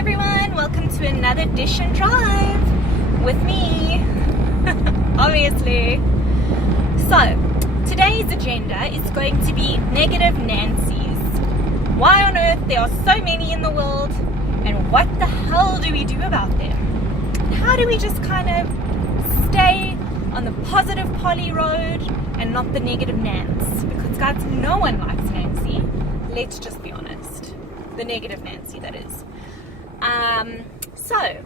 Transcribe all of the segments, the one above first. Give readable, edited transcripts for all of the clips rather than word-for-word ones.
everyone, welcome to another Dish and Drive with me, obviously. So, today's agenda is going to be negative Nancy's. Why on earth there are so many in the world, and what the hell do we do about them? How do we just kind of stay on the positive Polly road and not the negative Nance? Because guys, no one likes Nancy. Let's just be honest. The negative Nancy, that is. So,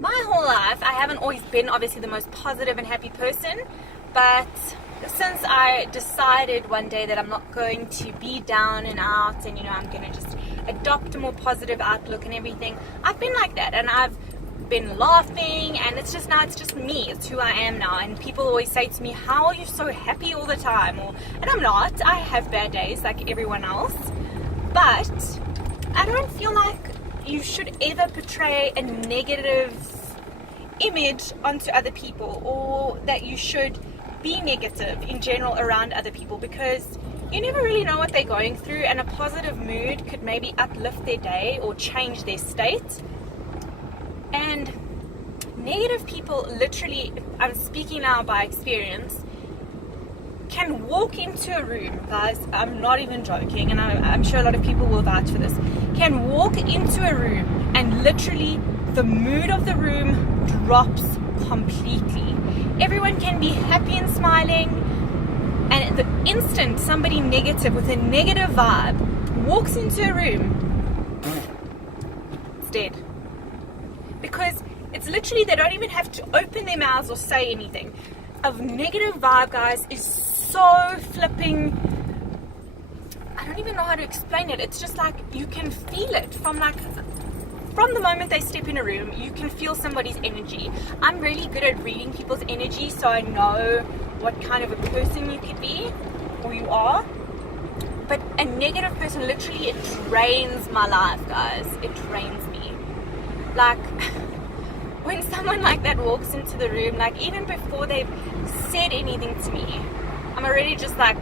my whole life, I haven't always been obviously the most positive and happy person, but since I decided one day that I'm not going to be down and out and, I'm going to just adopt a more positive outlook and everything, I've been like that, and I've been laughing, and it's just me, it's who I am now. And people always say to me, how are you so happy all the time? And I'm not. I have bad days like everyone else, but I don't feel like you should ever portray a negative image onto other people, or that you should be negative in general around other people, because you never really know what they're going through, and a positive mood could maybe uplift their day or change their state. And negative people, literally, I'm speaking now by experience, can walk into a room, guys, I'm not even joking, and I'm sure a lot of people will vouch for this, can walk into a room and literally the mood of the room drops completely. Everyone can be happy and smiling, and the instant somebody negative with a negative vibe walks into a room, it's dead. Because it's literally, they don't even have to open their mouths or say anything. A negative vibe, guys, is so flipping, I don't even know how to explain it. It's just like, you can feel it from the moment they step in a room. You can feel somebody's energy. I'm really good at reading people's energy, so I know what kind of a person you could be, or you are. But a negative person, literally, it drains my life, guys. It drains me. Like, when someone like that walks into the room, like, even before they've said anything to me, I'm already just like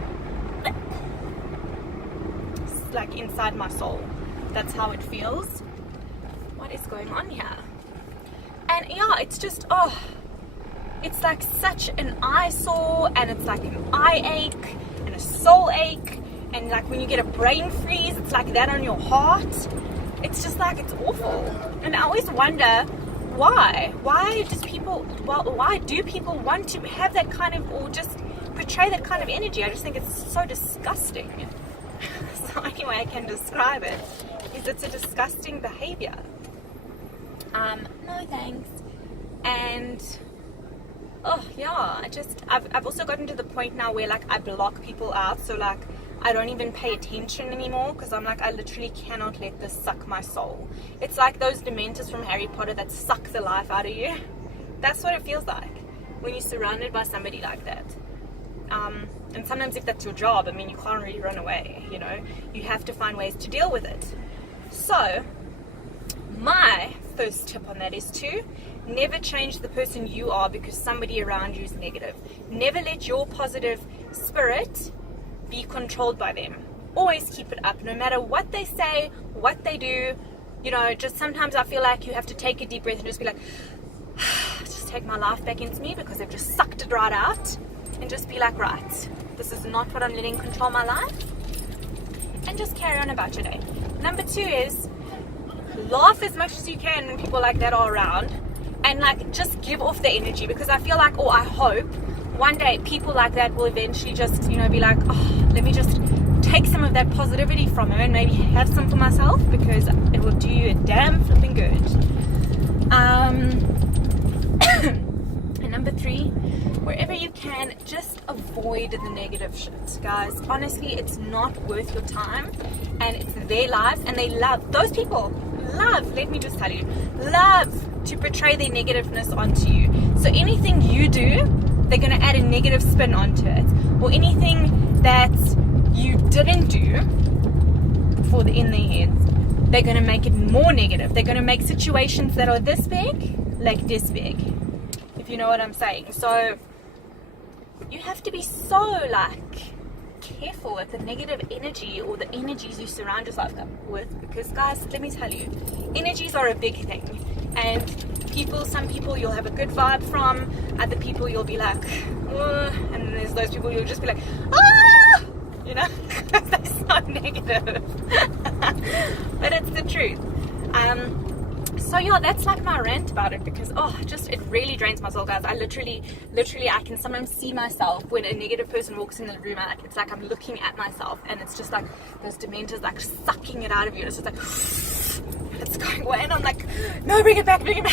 inside my soul. That's how it feels. What is going on here? And yeah, it's just, it's like such an eyesore, and it's like an eye ache and a soul ache, and like when you get a brain freeze, it's like that on your heart. It's just like, it's awful. And I always wonder, why do people want to have that kind of, or just portray that kind of energy? I just think it's so disgusting. So anyway, I can describe it, is it's a disgusting behavior. No thanks. And I've also gotten to the point now where like I block people out, so like I don't even pay attention anymore, because I'm like, I literally cannot let this suck my soul. It's like those dementors from Harry Potter that suck the life out of you. That's what it feels like when you're surrounded by somebody like that. And sometimes if that's your job, I mean, you can't really run away, you have to find ways to deal with it. So my first tip on that is to never change the person you are because somebody around you is negative. Never let your positive spirit be controlled by them. Always keep it up, no matter what they say, what they do. Just sometimes I feel like you have to take a deep breath and just be like, just take my life back into me, because they've just sucked it right out, and just be like, right, this is not what I'm letting control my life, and just carry on about your day. Number 2 is laugh as much as you can when people like that are around, and like just give off the energy, because I feel like, I hope one day people like that will eventually just, be like, let me just take some of that positivity from her and maybe have some for myself, because it will do you a damn flipping good. And number 3, wherever you can, just avoid the negative shit, guys. Honestly, it's not worth your time, and it's their lives, and those people love, let me just tell you, love to portray their negativeness onto you. So anything you do, they're going to add a negative spin onto it, or anything that you didn't do in their heads, they're going to make it more negative. They're going to make situations that are this big like this big, if you know what I'm saying. So you have to be so careful with the negative energy or the energies you surround yourself with, because guys, let me tell you, energies are a big thing. And some people you'll have a good vibe from, other people you'll be like, and then there's those people you'll just be like, ah, you know, because they're so negative. But it's the truth. So yeah, that's like my rant about it, because it really drains my soul, guys. I literally I can sometimes see myself when a negative person walks in the room. It's like I'm looking at myself, and it's just like those dementors like sucking it out of you. It's just like it's going away, and I'm like, no, bring it back, you know,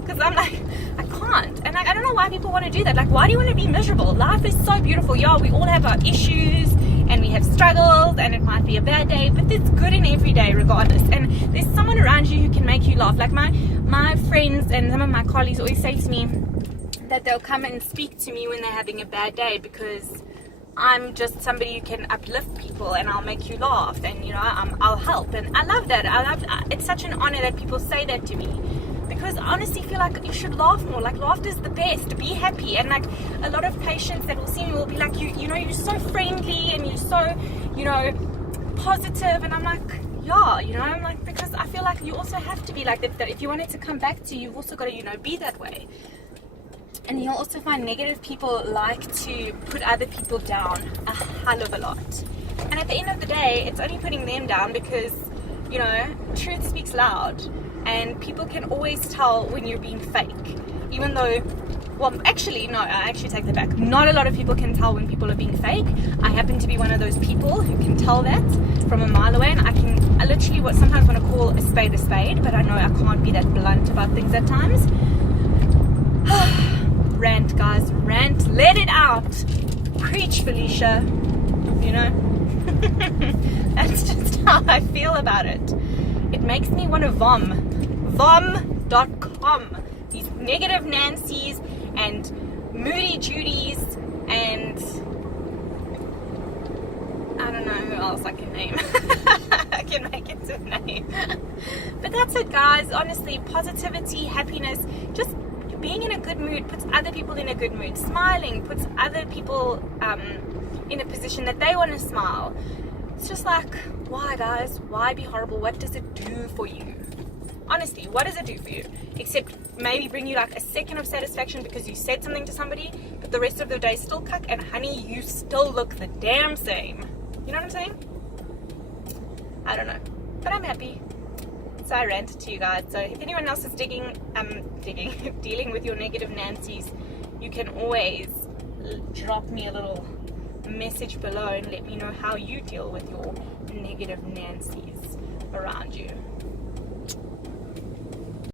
because I'm like, I can't. And I don't know why people want to do that. Like, why do you want to be miserable? Life is so beautiful. Yeah, we all have our issues and we have struggles, and it might be a bad day, but there's good in every day regardless. And there's someone around you who can make you laugh. Like my friends and some of my colleagues always say to me that they'll come and speak to me when they're having a bad day, because I'm just somebody who can uplift people, and I'll make you laugh, and you know, I'll help. And I love that. It's such an honor that people say that to me, because I honestly feel like you should laugh more. Like, laughter's the best. Be happy. And like a lot of patients that will see me will be like, you know, you're so friendly and you're so, you know, positive. And I'm like, yeah, you know, I'm like, because I feel like you also have to be like that. That if you want it to come back to you, you've also got to, you know, be that way. And you'll also find negative people like to put other people down a hell of a lot. And at the end of the day, it's only putting them down because, you know, truth speaks loud. And people can always tell when you're being fake. Even though, well, actually, no, I actually take that back. Not a lot of people can tell when people are being fake. I happen to be one of those people who can tell that from a mile away. And I literally sometimes want to call a spade, but I know I can't be that blunt about things at times. Rant, guys, rant, let it out. Preach, Felicia. You know, that's just how I feel about it. It makes me want to vom.com. These negative Nancys and moody Judys, and I don't know who else I can name. I can make it to a name. But that's it, guys. Honestly, positivity, happiness, just being in a good mood puts other people in a good mood. Smiling puts other people in a position that they want to smile. It's just like, why, guys? Why be horrible? What does it do for you? Honestly, what does it do for you? Except maybe bring you like a second of satisfaction because you said something to somebody, but the rest of the day still cuck, and honey, you still look the damn same. You know what I'm saying? I don't know. But I'm happy. So I ranted to you guys. So if anyone else is dealing with your negative Nancys, you can always drop me a little message below and let me know how you deal with your negative Nancys around you.